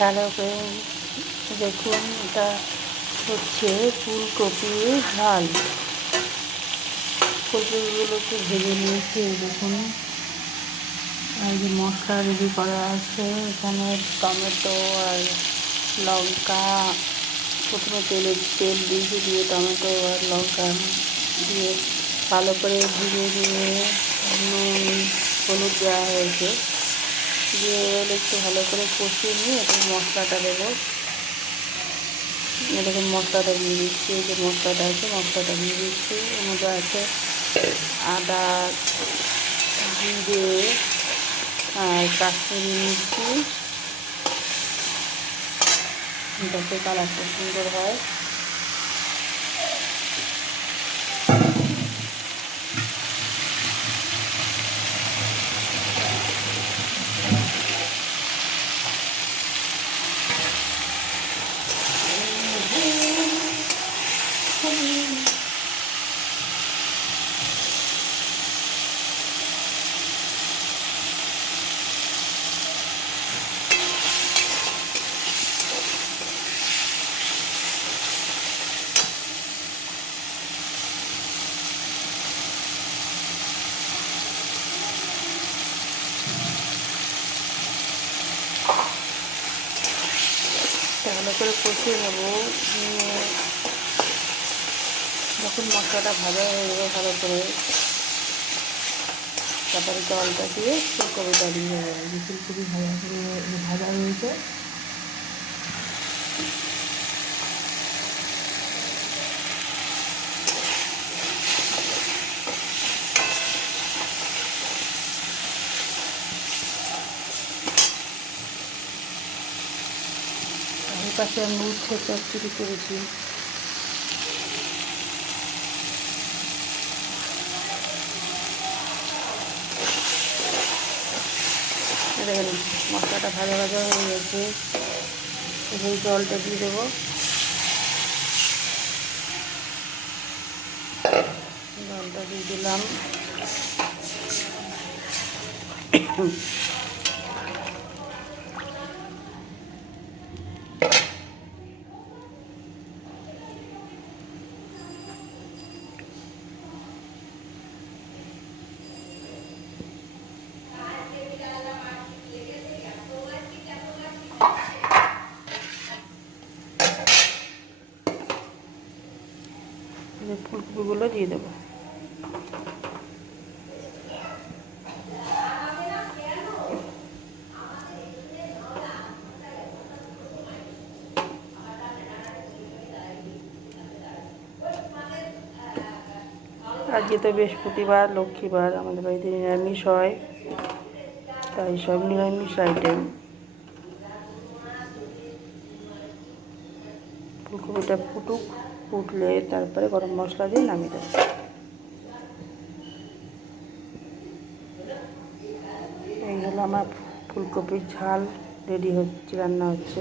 Hello friend, দেখুন এটা হচ্ছে ফুলকপির ঝাল। ফুলকপিগুলোকে ভেজে নিয়েছি। এই দেখুন, আর যে মশলা রেডি করা আছে এখানে টমেটো আর লঙ্কা। প্রথমে তেল দিয়ে টমেটো আর লঙ্কা দিয়ে ভালো করে ভেজে নিয়ে নুন হলুদ দেওয়া হয়েছে। দিয়ে এবার একটু ভালো করে কষিয়ে নিয়ে এবার মশলাটা দেবো। এরকম মশলাটা দিয়ে দিচ্ছি। এই যে মশলাটা আছে মশলাটা দিয়ে দিচ্ছি। এর মধ্যে আছে আদা, জিরে আর কাশ্মীরি মির্চি, যাতে কালারটা সুন্দর হয়। ভালো করে কষিয়ে নেবো। যখন মশলাটা ভাজা হয়ে যাবে ভালো করে, তারপরে জলটা দিয়ে ফুলকপিটা দিয়ে দেবো। ফুলকপি ভাজা হয়েছে। এই পাশে আমি উচ্ছে চচ্চড়ি করেছি। দেখেন মশলাটা ভাজা হয়ে গেছে। এই জলটা দিয়ে দেবো। জলটা দিয়ে দিলাম। ফুলকপিগুলো দিয়ে দেবো। আজকে তো বৃহস্পতিবার, লক্ষ্মীবার, আমাদের বাড়িতে নিরামিষ হয়, তাই সব নিরামিষ আইটেম। ফুলকপিটা ফুটলে তারপরে গরম মশলা দিয়ে নামিয়ে দেবো। এই হলো আমার ফুলকপির ঝাল রেডি হচ্ছে, রান্না হচ্ছে।